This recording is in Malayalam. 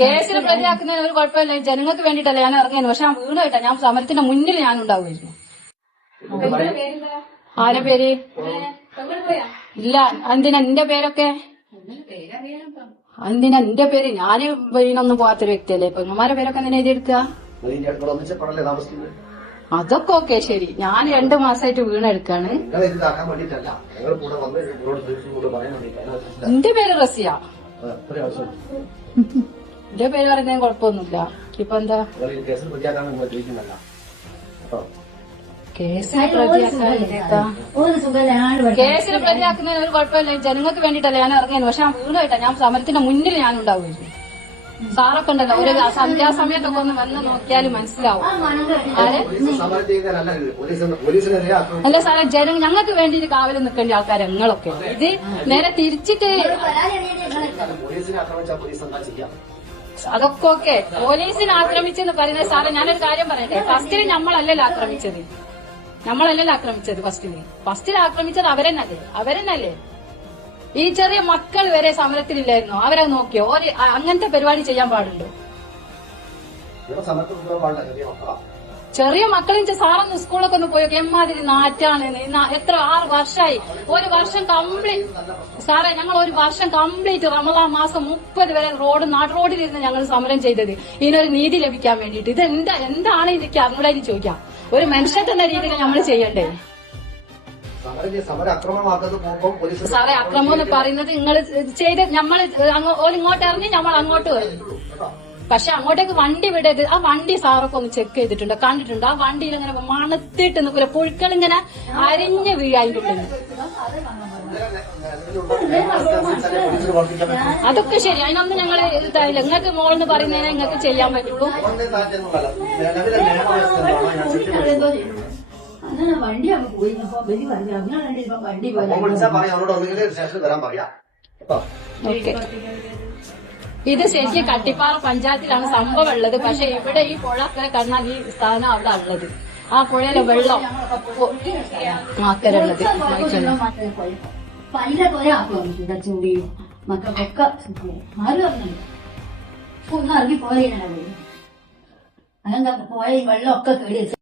കേസിൽ പ്രതിയാക്കുന്നതിന് ഒരു കുഴപ്പമില്ല. ജനങ്ങൾക്ക് വേണ്ടിയിട്ടല്ല ഞാൻ ഇറങ്ങിയത്. പക്ഷെ ആ വീണ് കേട്ടാ ഞാൻ സമരത്തിന്റെ മുന്നിൽ ഞാൻ ഉണ്ടാവുമായിരുന്നു. ആരെ പേര്? ഇല്ല. എന്തിനാ നിന്റെ പേരൊക്കെ? എന്തിനാ നിന്റെ പേര്? ഞാൻ വീണൊന്നും പോകാത്തൊരു വ്യക്തിയല്ലേ. പെങ്ങന്മാരെ പേരൊക്കെ എന്തിനാ എഴുതിയെടുക്കുക അതൊക്കെ ഓക്കെ ശരി. ഞാൻ രണ്ടു മാസമായിട്ട് വീണെടുക്കാണ്. എന്റെ നിന്റെ പേര് റസിയ? എന്റെ പേര് അറിഞ്ഞ കുഴപ്പമൊന്നുമില്ല. ഇപ്പൊ എന്താ? കേസ് ഈ കേസിൽ പ്രതിയാക്കാൻ നിങ്ങൾ ചോദിക്കുന്നല്ല കേട്ടോ? കേസിൽ പ്രതിയാക്കാൻ എന്താ? ഒരു സുഖമാണ് കേസിൽ പ്രതിയാക്കുന്നതിന് ഒരു കുഴപ്പമില്ല. ജനങ്ങൾക്ക് വേണ്ടിയിട്ടല്ല ഞാൻ ഇറങ്ങിയത്. പക്ഷെ ആ വീണ് കേട്ടാ ഞാൻ സമരത്തിന്റെ മുന്നിൽ ഞാൻ ഉണ്ടാവുമായിരുന്നു സാറൊക്കെ ഉണ്ടല്ലോ. ഒരു സന്ധ്യാസമയത്തൊക്കെ ഒന്ന് വന്ന് നോക്കിയാൽ മനസ്സിലാവും. അല്ല സാറേ ജനം ഞങ്ങൾക്ക് വേണ്ടി കാവലും നിൽക്കേണ്ട ആൾക്കാർ ഞങ്ങളൊക്കെ ഇത് നേരെ തിരിച്ചിട്ട് അതൊക്കെ ഓക്കെ പോലീസിനെ ആക്രമിച്ചെന്ന് പറയുന്നത് സാറേ ഞാനൊരു കാര്യം പറയട്ടെ. ഫസ്റ്റിൽ നമ്മളല്ലല്ലോ ആക്രമിച്ചത്. നമ്മളല്ലല്ലോ ആക്രമിച്ചത് ഫസ്റ്റിൽ. ഫസ്റ്റിൽ ആക്രമിച്ചത് അവരെന്നല്ലേ? അവരെന്നല്ലേ? ഈ ചെറിയ മക്കൾ വരെ സമരത്തിലില്ലായിരുന്നു? അവരെ നോക്കിയോ? അങ്ങനത്തെ പരിപാടി ചെയ്യാൻ പാടുണ്ടോ? ചെറിയ മക്കളും സാറൊന്ന് സ്കൂളൊക്കെ ഒന്ന് പോയി എമ്മാതിരി നാറ്റാണ് എത്ര ആറ് വർഷമായി ഒരു വർഷം കംപ്ലീറ്റ് സാറേ ഞങ്ങൾ ഒരു വർഷം കംപ്ലീറ്റ് റമദാൻ മാസം മുപ്പത് വരെ റോഡ് നാട്ടു റോഡിലിരുന്ന് ഞങ്ങൾ സമരം ചെയ്തത്. ഇതിനൊരു നീതി ലഭിക്കാൻ വേണ്ടിയിട്ട്. ഇത് എന്താ എന്താണ് എനിക്ക് അറിഞ്ഞൂടെ ചോദിക്കാം. ഒരു മനുഷ്യൻ എന്ന രീതിയിൽ നമ്മൾ ചെയ്യണ്ടേ? സാറേ അക്രമം എന്ന് പറയുന്നത് നിങ്ങൾ ചെയ്ത് നമ്മൾ ഇങ്ങോട്ട് ഇറങ്ങി നമ്മൾ അങ്ങോട്ട് വരും പക്ഷെ അങ്ങോട്ടേക്ക് വണ്ടി വിടരുത്. ആ വണ്ടി സാറൊക്കെ ഒന്ന് ചെക്ക് ചെയ്തിട്ടുണ്ട്. കണ്ടിട്ടുണ്ട്. ആ വണ്ടിയിൽ ഇങ്ങനെ മണത്തിട്ട് നിൽക്കില്ല പുഴുക്കൾ ഇങ്ങനെ അരിഞ്ഞ് വീഴായിട്ടുണ്ട് ഉള്ളിൽ അതൊക്കെ ശരി. അതിനൊന്നും ഞങ്ങൾ ഇതായില്ല. നിങ്ങൾക്ക് മോളെന്ന് പറയുന്നതിനെ നിങ്ങൾക്ക് ചെയ്യാൻ പറ്റുള്ളൂ. വണ്ടി അങ്ങ് പോയി വലിയ വണ്ടി അങ്ങനെ വരാൻ പറയാം ഓക്കെ. ഇത് ശരിക്കും കട്ടിപ്പാറ പഞ്ചായത്തിലാണ് സംഭവം ഉള്ളത് പക്ഷെ ഇവിടെ ഈ പുഴ അക്കരെ ഈ സ്ഥാനം അവിടെ ഉള്ളത്. ആ പുഴയിലെ വെള്ളം അക്കരെ ഉള്ളത് മക്കൾക്കൊക്കെ അതെന്താ പോയ കേടി